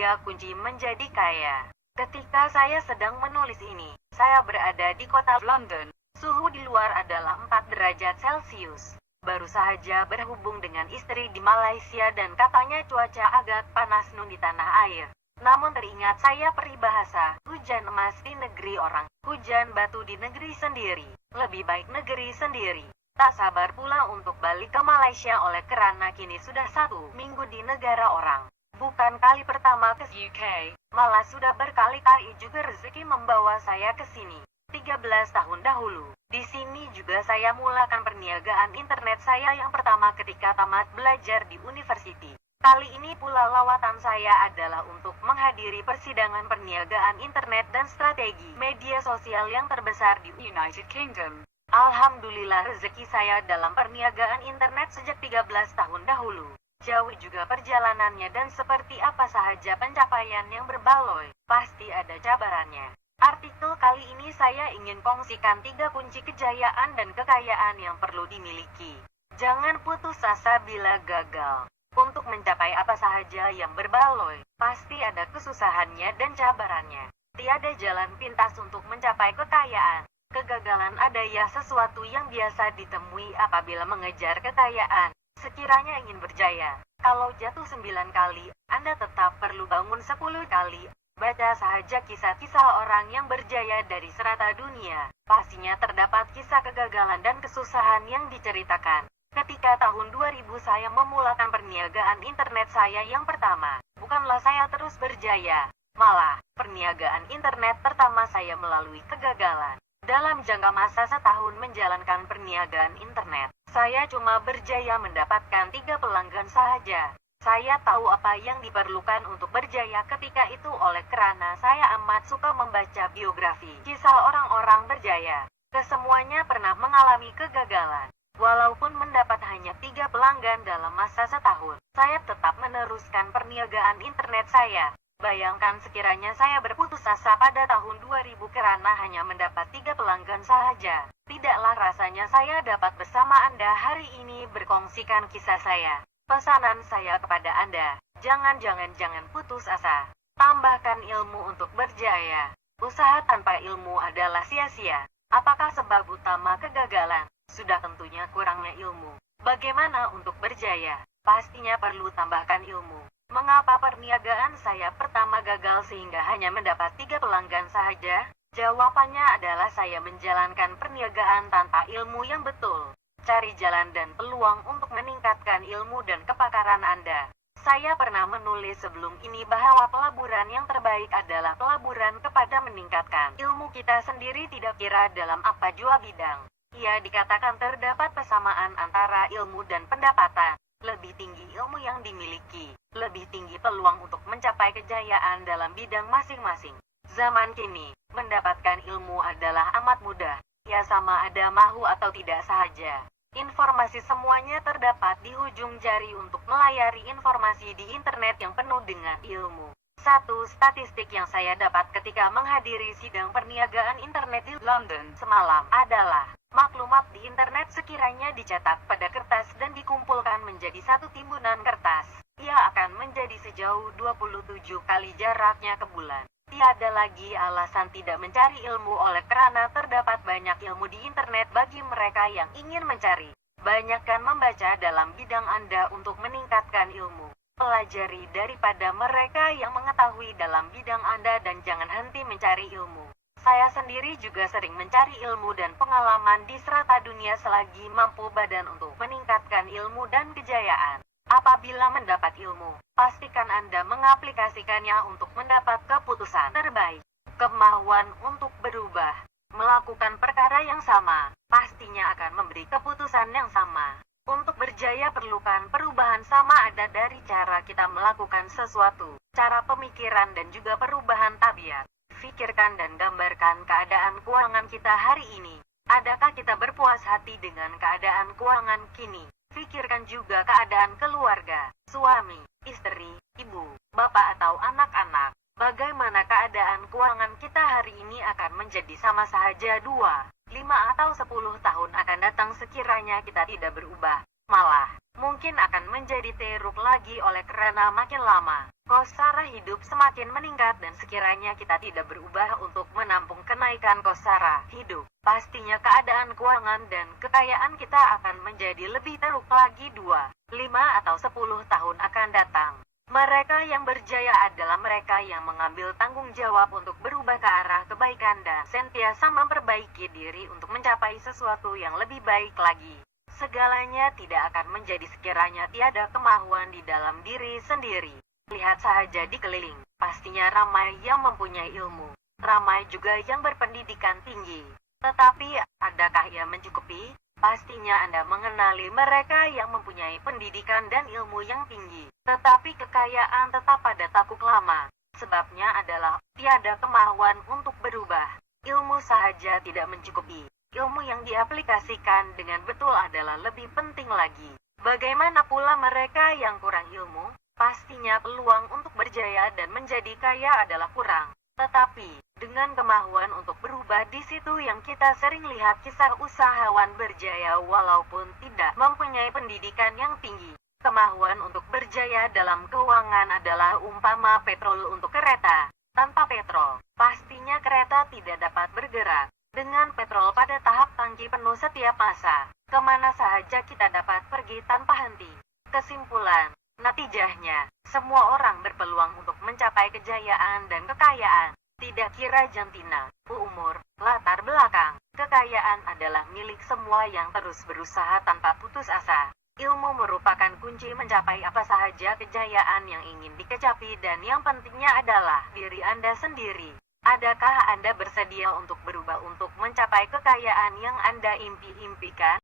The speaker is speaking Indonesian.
3 kunci menjadi kaya. Ketika saya sedang menulis ini, saya berada di kota London. Suhu di luar adalah 4 derajat Celcius. Baru saja berhubung dengan istri di Malaysia dan katanya cuaca agak panas nun di tanah air. Namun teringat saya peribahasa, hujan emas di negeri orang, hujan batu di negeri sendiri. Lebih baik negeri sendiri. Tak sabar pula untuk balik ke Malaysia oleh karena kini sudah 1 minggu di negara orang. Bukan kali pertama ke UK, malah sudah berkali-kali juga rezeki membawa saya ke sini. 13 tahun dahulu. Di sini juga saya mulakan perniagaan internet saya yang pertama ketika tamat belajar di university. Kali ini pula lawatan saya adalah untuk menghadiri persidangan perniagaan internet dan strategi media sosial yang terbesar di United Kingdom. Alhamdulillah rezeki saya dalam perniagaan internet sejak 13 tahun dahulu. Jauh juga perjalanannya dan seperti apa sahaja pencapaian yang berbaloi, pasti ada cabarannya. Artikel kali ini saya ingin kongsikan 3 kunci kejayaan dan kekayaan yang perlu dimiliki. Jangan putus asa bila gagal. Untuk mencapai apa sahaja yang berbaloi, pasti ada kesusahannya dan cabarannya. Tiada jalan pintas untuk mencapai kekayaan. Kegagalan adalah sesuatu yang biasa ditemui apabila mengejar kekayaan. Sekiranya ingin berjaya, kalau jatuh 9 kali, Anda tetap perlu bangun 10 kali. Baca saja kisah-kisah orang yang berjaya dari serata dunia. Pastinya terdapat kisah kegagalan dan kesusahan yang diceritakan. Ketika tahun 2000 saya memulakan perniagaan internet saya yang pertama, bukanlah saya terus berjaya. Malah, perniagaan internet pertama saya melalui kegagalan. Dalam jangka masa setahun menjalankan perniagaan internet, saya cuma berjaya mendapatkan 3 pelanggan saja. Saya tahu apa yang diperlukan untuk berjaya ketika itu oleh karena saya amat suka membaca biografi, kisah orang-orang berjaya. Kesemuanya pernah mengalami kegagalan. Walaupun mendapat hanya 3 pelanggan dalam masa setahun, saya tetap meneruskan perniagaan internet saya. Bayangkan sekiranya saya berputus asa pada tahun 2000 karena hanya mendapat 3 pelanggan saja. Tidaklah rasanya saya dapat bersama Anda hari ini berkongsikan kisah saya. Pesanan saya kepada Anda, jangan putus asa. Tambahkan ilmu untuk berjaya. Usaha tanpa ilmu adalah sia-sia. Apakah sebab utama kegagalan? Sudah tentunya kurangnya ilmu. Bagaimana untuk berjaya? Pastinya perlu tambahkan ilmu. Mengapa perniagaan saya pertama gagal sehingga hanya mendapat 3 pelanggan saja? Jawabannya adalah saya menjalankan perniagaan tanpa ilmu yang betul. Cari jalan dan peluang untuk meningkatkan ilmu dan kepakaran Anda. Saya pernah menulis sebelum ini bahwa pelaburan yang terbaik adalah pelaburan kepada meningkatkan ilmu kita sendiri tidak kira dalam apa jua bidang. Ia dikatakan terdapat persamaan antara ilmu dan pendapatan. Lebih tinggi ilmu yang dimiliki, lebih tinggi peluang untuk mencapai kejayaan dalam bidang masing-masing. Zaman kini, mendapatkan ilmu adalah amat mudah. Ya sama ada mahu atau tidak saja. Informasi semuanya terdapat di ujung jari untuk melayari informasi di internet yang penuh dengan ilmu. Satu statistik yang saya dapat ketika menghadiri sidang perniagaan internet di London semalam adalah maklumat di internet sekiranya dicetak pada kertas dan dikumpulkan menjadi satu timbunan kertas, ia akan menjadi sejauh 27 kali jaraknya ke bulan. Tiada lagi alasan tidak mencari ilmu oleh karena terdapat banyak ilmu di internet bagi mereka yang ingin mencari. Banyakkan membaca dalam bidang Anda untuk meningkatkan ilmu. Pelajari daripada mereka yang mengetahui dalam bidang Anda dan jangan henti mencari ilmu. Saya sendiri juga sering mencari ilmu dan pengalaman di serata dunia selagi mampu badan untuk meningkatkan ilmu dan kejayaan. Apabila mendapat ilmu, pastikan Anda mengaplikasikannya untuk mendapat keputusan terbaik. Kemauan untuk berubah, melakukan perkara yang sama, pastinya akan memberi keputusan yang sama. Untuk berjaya perlukan perubahan sama ada dari cara kita melakukan sesuatu, cara pemikiran dan juga perubahan tabiat. Pikirkan dan gambarkan keadaan keuangan kita hari ini. Adakah kita berpuas hati dengan keadaan keuangan kini? Pikirkan juga keadaan keluarga, suami, istri, ibu, bapak atau anak-anak. Bagaimana keadaan keuangan kita hari ini akan menjadi sama saja 2, 5 atau 10 tahun akan datang sekiranya kita tidak berubah. Malah, mungkin akan menjadi teruk lagi karena makin lama kos sara hidup semakin meningkat dan sekiranya kita tidak berubah untuk menampung kenaikan kos sara hidup, pastinya keadaan keuangan dan kekayaan kita akan menjadi lebih teruk lagi 2, 5 atau 10 tahun akan datang. Mereka yang berjaya adalah mereka yang mengambil tanggung jawab untuk berubah ke arah kebaikan dan sentiasa memperbaiki diri untuk mencapai sesuatu yang lebih baik lagi. Segalanya tidak akan menjadi sekiranya tiada kemahuan di dalam diri sendiri. Lihat saja di keliling, pastinya ramai yang mempunyai ilmu, ramai juga yang berpendidikan tinggi. Tetapi, adakah ia mencukupi? Pastinya Anda mengenali mereka yang mempunyai pendidikan dan ilmu yang tinggi, tetapi kekayaan tetap pada takuk lama. Sebabnya adalah tiada kemauan untuk berubah. Ilmu sahaja tidak mencukupi. Ilmu yang diaplikasikan dengan betul adalah lebih penting lagi. Bagaimana pula mereka yang kurang ilmu? Pastinya peluang untuk berjaya dan menjadi kaya adalah kurang. Tetapi, dengan kemauan untuk berubah di situ yang kita sering lihat kisah usahawan berjaya walaupun tidak mempunyai pendidikan yang tinggi. Kemauan untuk berjaya dalam keuangan adalah umpama petrol untuk kereta. Tanpa petrol, pastinya kereta tidak dapat bergerak. Dengan petrol pada tahap tangki penuh setiap masa, kemana saja kita dapat pergi tanpa henti. Kesimpulan, natijahnya, semua orang berpeluang untuk mencapai kejayaan dan kekayaan. Tidak kira jantina, umur, latar belakang, kekayaan adalah milik semua yang terus berusaha tanpa putus asa. Ilmu merupakan kunci mencapai apa sahaja kejayaan yang ingin dikecapi dan yang pentingnya adalah diri Anda sendiri. Adakah Anda bersedia untuk berubah untuk mencapai kekayaan yang Anda impi-impikan?